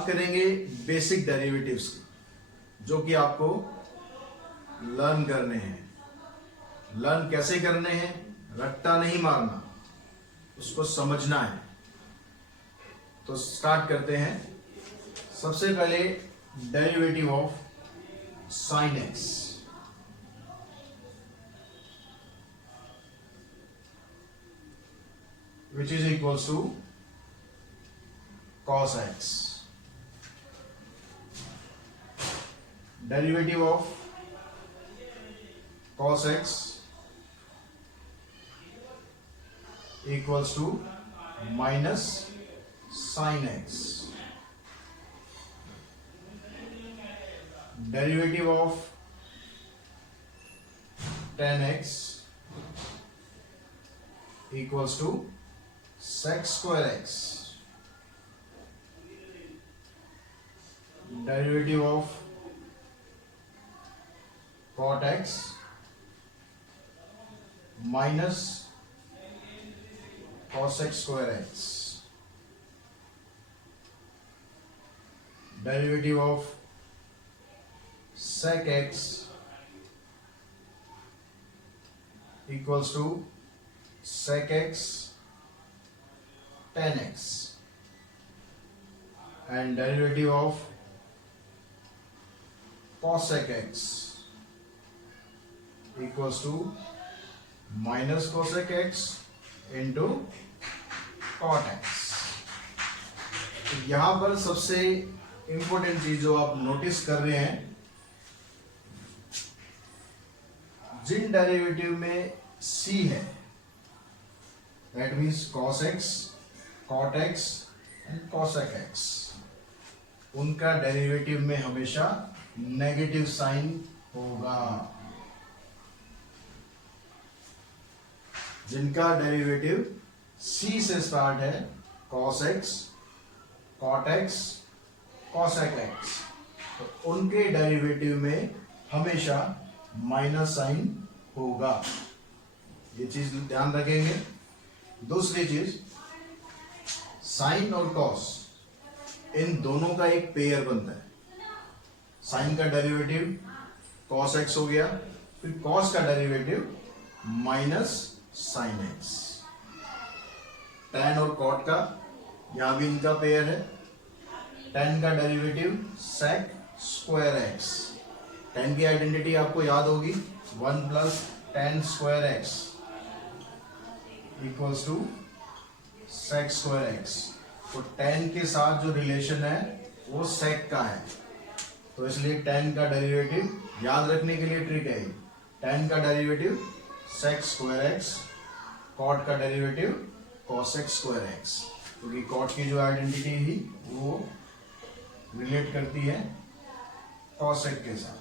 बात करेंगे basic derivatives की, जो कि आपको लर्न करने हैं। लर्न कैसे करने हैं? रट्टा नहीं मारना, उसको समझना है। तो स्टार्ट करते हैं। सबसे पहले derivative of sine x, which is equals to cos x. Derivative of cos x equals to minus sin x. Derivative of tan x equals to sec square x. Derivative of cot x minus cosec square x. Derivative of sec x equals to sec x tan x. And derivative of cosec x equals to minus cosec x into cot x. यहां पर सबसे important चीज जो आप notice कर रहे हैं, जिन derivative में c है, that means cos x, cot x and cosec x, उनका डेरिवेटिव में हमेशा नेगेटिव साइन होगा। जिनका डेरिवेटिव c से स्टार्ट है, cos x, cot x, cosec x, तो उनके डेरिवेटिव में हमेशा माइनस साइन होगा। ये चीज ध्यान रखेंगे। दूसरी चीज, साइन और कॉस, इन दोनों का एक पेयर बनता है। साइन का डेरिवेटिव cos x हो गया, फिर cos का derivative minus sine x। tan और cot का यहां भी इनका पेयर है। tan का derivative sec square x। tan की आइडेंटिटी आपको याद होगी, 1 plus tan square x equals to sec square x। तो tan के साथ जो रिलेशन है वो sec का है, तो इसलिए tan का डेरिवेटिव याद रखने के लिए ट्रिक है। tan का derivative sec square x, cot का डेरिवेटिव cosec स्क्वायर x, क्योंकि cot की जो आइडेंटिटी थी वो रिलेट करती है cosec के साथ।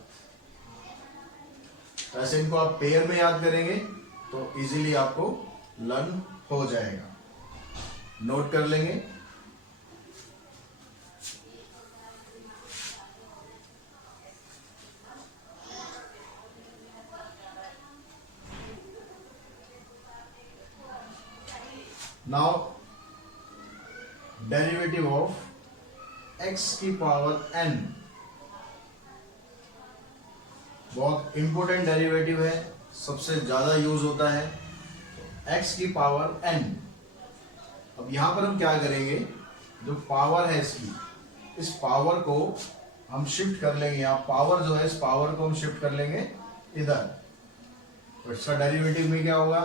ऐसे इनको आप पेयर में याद करेंगे तो इजीली आपको लर्न हो जाएगा। नोट कर लेंगे। नाउ डेरिवेटिव ऑफ x की पावर n, बहुत इंपॉर्टेंट डेरिवेटिव है, सबसे ज्यादा यूज होता है। x की पावर n। अब यहां पर हम क्या करेंगे, जो पावर है इसकी, इस पावर को हम शिफ्ट कर लेंगे। यहाँ पावर जो है, इस पावर को हम शिफ्ट कर लेंगे इधर, तो इसका डेरिवेटिव में क्या होगा,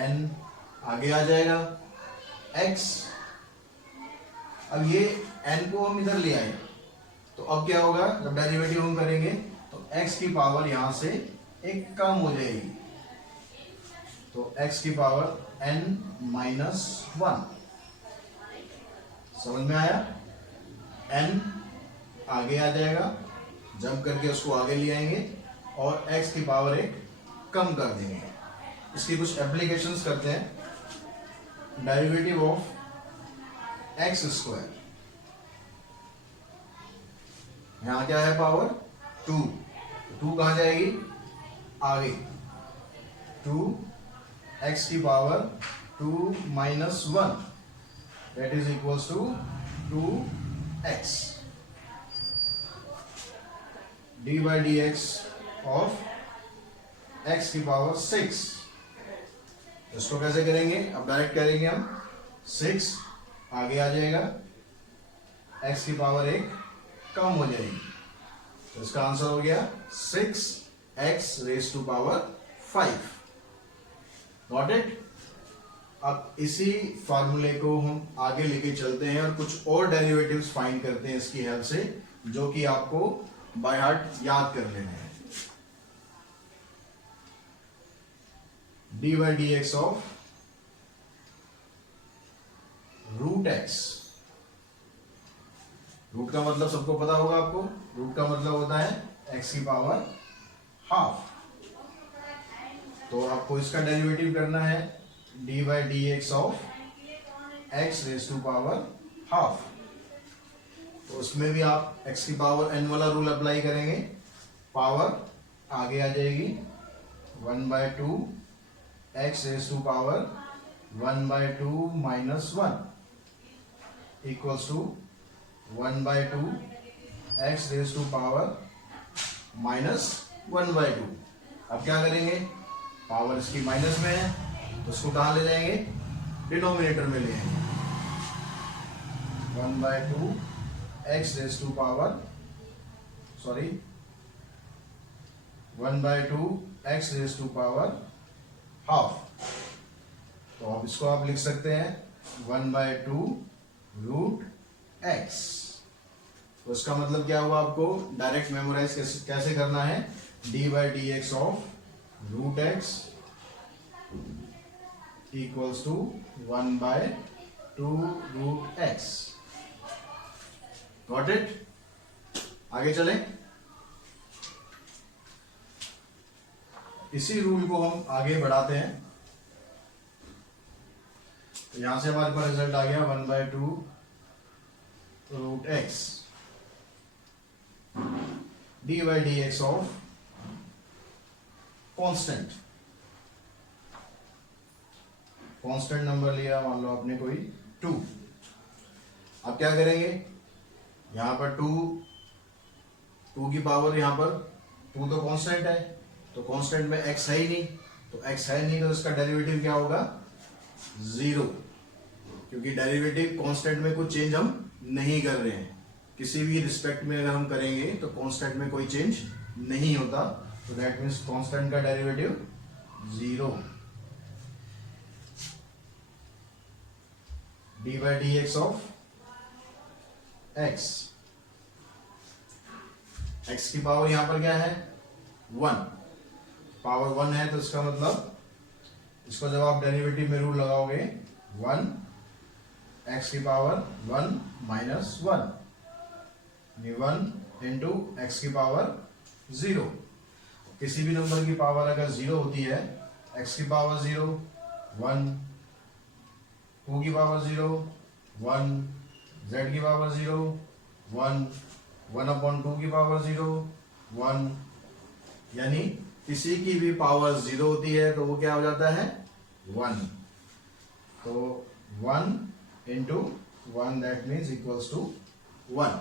n आगे आ जाएगा x। अब ये n को हम इधर ले आए, तो अब क्या होगा, जब डेरिवेटिव हम करेंगे तो x की पावर यहां से एक कम हो जाएगी, तो x की पावर n माइनस 1। समझ में आया? n आगे आ जाएगा, जंप करके उसको आगे ले आएंगे और x की पावर एक कम कर देंगे। इसकी कुछ एप्लीकेशंस करते हैं। डेरिवेटिव ऑफ एक्स स्क्वायर, यहां क्या है, पावर 2, 2 कहां जाएगी, आगे, 2 एक्स की power 2 minus 1, that is equals to 2 x, d by d x of x की पावर 6। इसको कैसे करेंगे, अब डायरेक्ट करेंगे हम, 6 आगे आ जाएगा, x की पावर 1 कम हो जाएगी, तो इसका आंसर हो गया 6x raise to power 5। Got it. अब इसी फॉर्मूले को हम आगे लेके चलते हैं और कुछ और डेरिवेटिव्स फाइंड करते हैं इसकी हेल्प से, जो कि आपको बाय हार्ट याद कर लेने हैं। D by d x of root x, root का मतलब सबको पता होगा आपको, रूट का मतलब होता है एक्स की पावर हाफ। तो आपको इसका डेरिवेटिव करना है d by d x of x raise to power half. तो उसमें भी आप एक्स की पावर एन वाला रूल अप्लाई करेंगे, पावर आगे आ जाएगी 1/2 x raise to power 1/2 minus 1 equals to 1/2 x raise to power minus 1/2। अब क्या करेंगे, पावर इसकी माइनस में है तो उसको कहां ले जाएंगे, डिनोमिनेटर में ले आएंगे। 1/2 x raise to power 1/2 x raise to power half. तो अब इसको आप लिख सकते हैं 1/2 रूट एक्स। तो इसका मतलब क्या हुआ, आपको डायरेक्ट मेमोराइज कैसे करना है, d by d x of root x equals to 1/2 root x. Got it. आगे चलें। इसी रूल को हम आगे बढ़ाते हैं, तो यहां से हमारे पास रिजल्ट आ गया 1/2 root x d by d x of constant. Constant number लिया, मान लो आपने कोई 2। अब क्या करेंगे, यहां पर 2 की पावर, यहां पर 2 तो कांस्टेंट है, तो कांस्टेंट में x है ही नहीं, तो x है नहीं तो इसका डेरिवेटिव क्या होगा, 0, क्योंकि डेरिवेटिव कांस्टेंट में कुछ चेंज हम नहीं कर रहे हैं। किसी भी रिस्पेक्ट में अगर हम करेंगे तो कांस्टेंट में कोई चेंज नहीं होता, तो दैट मीन्स कांस्टेंट का derivative 0। D by d x of x, x की पावर यहां पर क्या है 1, पावर 1 है, तो इसका मतलब इसको जब आप डेरिवेटिव में रूल लगाओगे 1 एक्स की पावर 1 माइनस 1 1 इंटू एक्स की पावर 0। किसी भी नंबर की पावर अगर 0 होती है, एक्स की पावर 0 1, 2 की पावर 0 1, z की पावर 0 1, 1/2 की पावर 0 1, यानी किसी की भी पावर 0 होती है तो वो क्या हो जाता है 1। तो 1 into 1 that means equals to 1।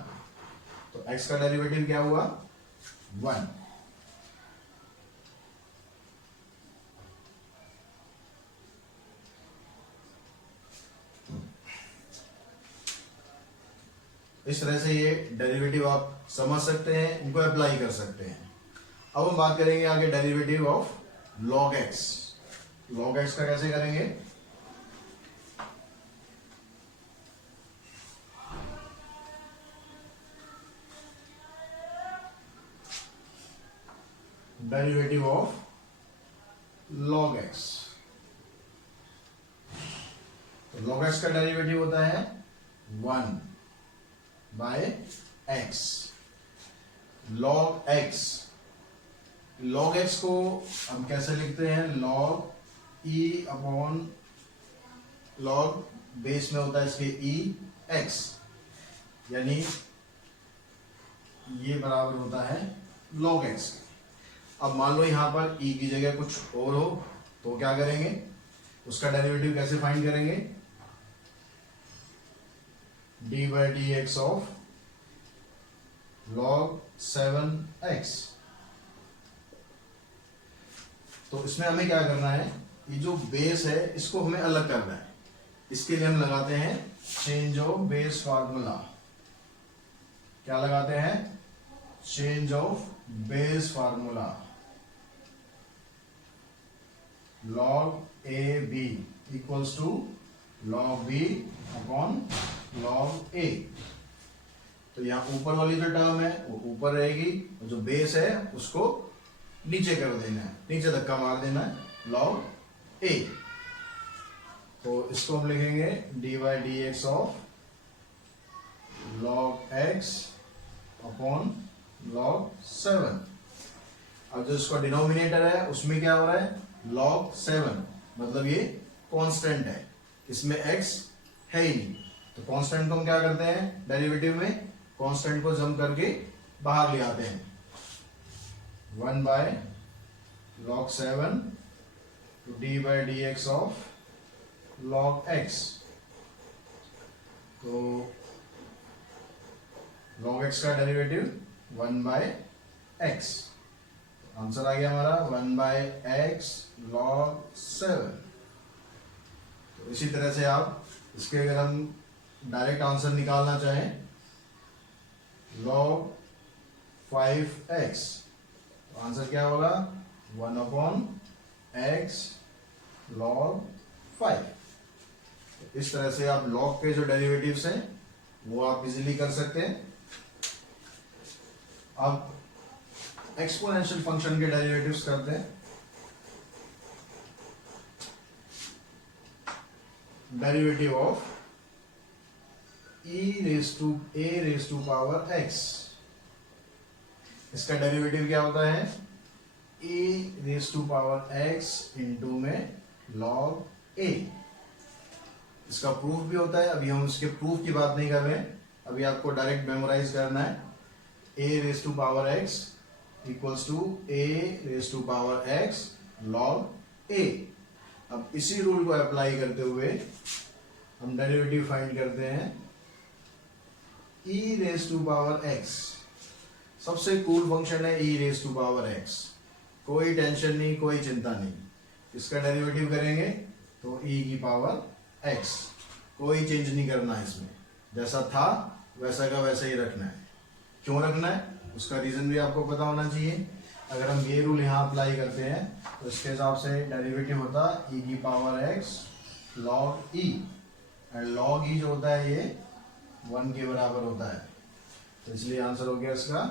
तो x का डेरिवेटिव क्या हुआ 1। इस तरह से ये डेरिवेटिव आप समझ सकते हैं, इनको अप्लाई कर सकते हैं। अब हम बात करेंगे आगे derivative of log x। log x का कैसे करेंगे, डेरिवेटिव ऑफ log x। तो log x का डेरिवेटिव होता है 1 बाय x। log x को हम कैसे लिखते हैं, log e upon log base में होता है इसके e x, यानी ये बराबर होता है log x। अब मान लो यहां पर e की जगह कुछ और हो तो क्या करेंगे, उसका डेरिवेटिव कैसे फाइंड करेंगे, D by d x of log 7x। तो इसमें हमें क्या करना है, ये जो बेस है इसको हमें अलग करना है। इसके लिए हम लगाते हैं चेंज ऑफ बेस फार्मूला। क्या लगाते हैं? Change of base formula. log a b equals to log b upon log a। तो यहां ऊपर वाली जो टर्म है वो ऊपर रहेगी, और जो बेस है उसको नीचे कर देना है, नीचे धक्का मार देना है, log a। तो इसको हम लिखेंगे dy dx of log x upon log 7। अब जो इसका डिनोमिनेटर है उसमें क्या हो रहा है, log 7, मतलब ये कांस्टेंट है, इसमें x है ही नहीं। तो कांस्टेंट को हम क्या करते हैं डेरिवेटिव में, कांस्टेंट को जम करके बाहर ले आते हैं। 1 bye log 7 to d by dx of log x। तो log x का डेरिवेटिव 1 बाय x। आंसर आ गया हमारा 1 बाय x log 7। तो इसी तरह से आप इसके अगर हम डायरेक्ट आंसर निकालना चाहें log 5x, तो आंसर क्या होगा 1 अपॉन x log 5। तो इस तरह से आप log के जो डेरिवेटिव्स हैं वो आप इजीली कर सकते हैं। अब एक्सपोनेंशियल फंक्शन के डेरिवेटिव्स करते हैं। Derivative of e raise to power x, इसका डेरिवेटिव क्या होता है, e raise to power x into में log a। इसका प्रूफ भी होता है, अभी हम इसके प्रूफ की बात नहीं कर रहे हैं, अभी आपको डायरेक्ट मेमोराइज करना है। a raise to power x equals to a raise to power x log a। अब इसी रूल को अप्लाई करते हुए हम डेरिवेटिव फाइंड करते हैं e raise to power x। सबसे कूल फंक्शन है e raise to power x, कोई टेंशन नहीं, कोई चिंता नहीं। इसका डेरिवेटिव करेंगे तो e की पावर x, कोई चेंज नहीं करना है इसमें, जैसा था वैसा का वैसा ही रखना है। क्यों रखना है उसका रीजन भी आपको पता होना चाहिए। अगर हम ये रूल यहाँ अप्लाई करते हैं तो इसके हिसाब से डेरिवेटिव होता है e की power x log e, and log e जो होता है ये 1 के बराबर होता है। तो इसलिए आंसर हो गया इसका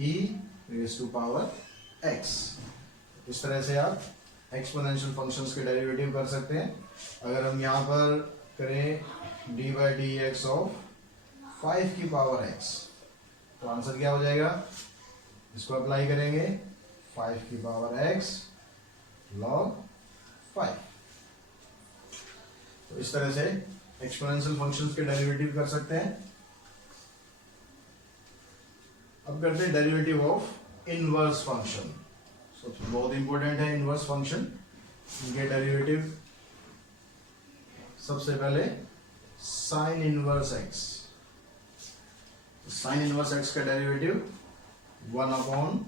e raise to power x। इस तरह से आप एक्सपोनेंशियल फंक्शंस के डेरिवेटिव कर सकते हैं। अगर हम यहाँ पर करें D by d x of 5 की पावर x, तो आंसर क्या हो जाएगा, इसको अप्लाई करेंगे 5 की पावर x log 5। तो इस तरह से एक्सपोनेंशियल फंक्शंस के डेरिवेटिव कर सकते हैं। अब करते हैं डेरिवेटिव ऑफ इनवर्स फंक्शन। बहुत इंपॉर्टेंट है इनवर्स फंक्शन, इनके डेरिवेटिव सबसे पहले sine inverse x। Sine inverse x का derivative 1 upon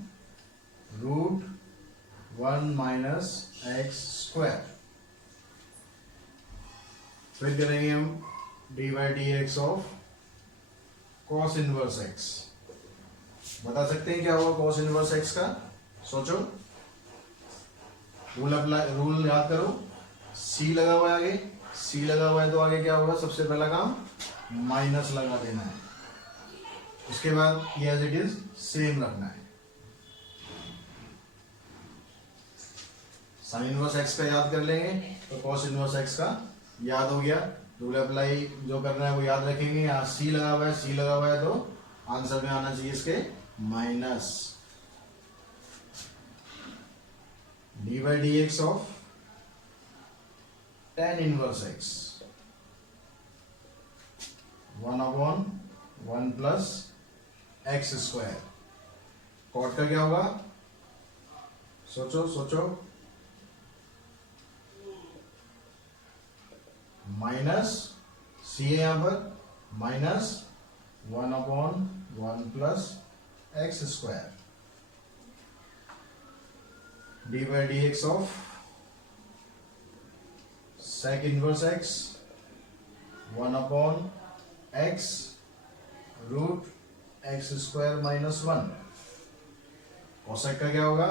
root 1 minus x square. फिर करेंगे हम d by d x of cos inverse x। बता सकते हैं क्या होगा कॉस इनवर्स x का, सोचो, रूल याद करो। c लगा हुआ है, आगे c लगा हुआ है तो आगे क्या होगा, सबसे पहला काम माइनस लगा देना है, उसके बाद ये एज इट इज सेम रखना है। साइन इनवर्स x का याद कर लेंगे तो कॉस इनवर्स x का याद हो गया। रूल अप्लाई जो करना है वो याद रखेंगे। यहाँ c लगा हुआ है, c लगा हुआ है तो आंसर में आना चाहिए इसके minus d by d x of tan inverse x 1 upon 1 plus x square. Cot का क्या होगा, सोचो सोचो, माइनस सी है यहां पर, minus 1 upon 1 plus x square d by d x of sec inverse x 1 upon x root x square minus 1। Cosec का क्या होगा?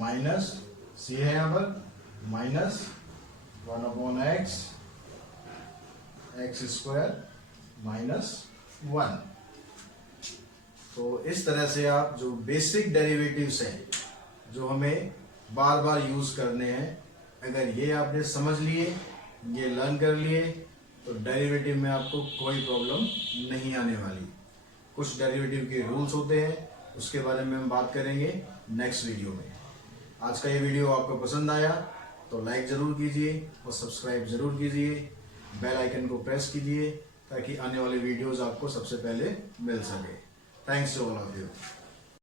माइनस सी है यहां पर minus 1 upon x x square minus 1। तो इस तरह से आप जो बेसिक डेरिवेटिव्स हैं जो हमें बार बार यूज करने हैं, अगर ये आपने समझ लिए, ये लर्न कर लिए, तो डेरिवेटिव में आपको कोई प्रॉब्लम नहीं आने वाली। कुछ डेरिवेटिव के रूल्स होते हैं, उसके बारे में हम बात करेंगे नेक्स्ट वीडियो में। आज का ये वीडियो आपको पसंद आया तो लाइक ज़रूर कीजिए और सब्सक्राइब ज़रूर कीजिए, बेल आइकन को प्रेस कीजिए ताकि आने वाले वीडियोस आपको सबसे पहले मिल सके। Thanks to all of you.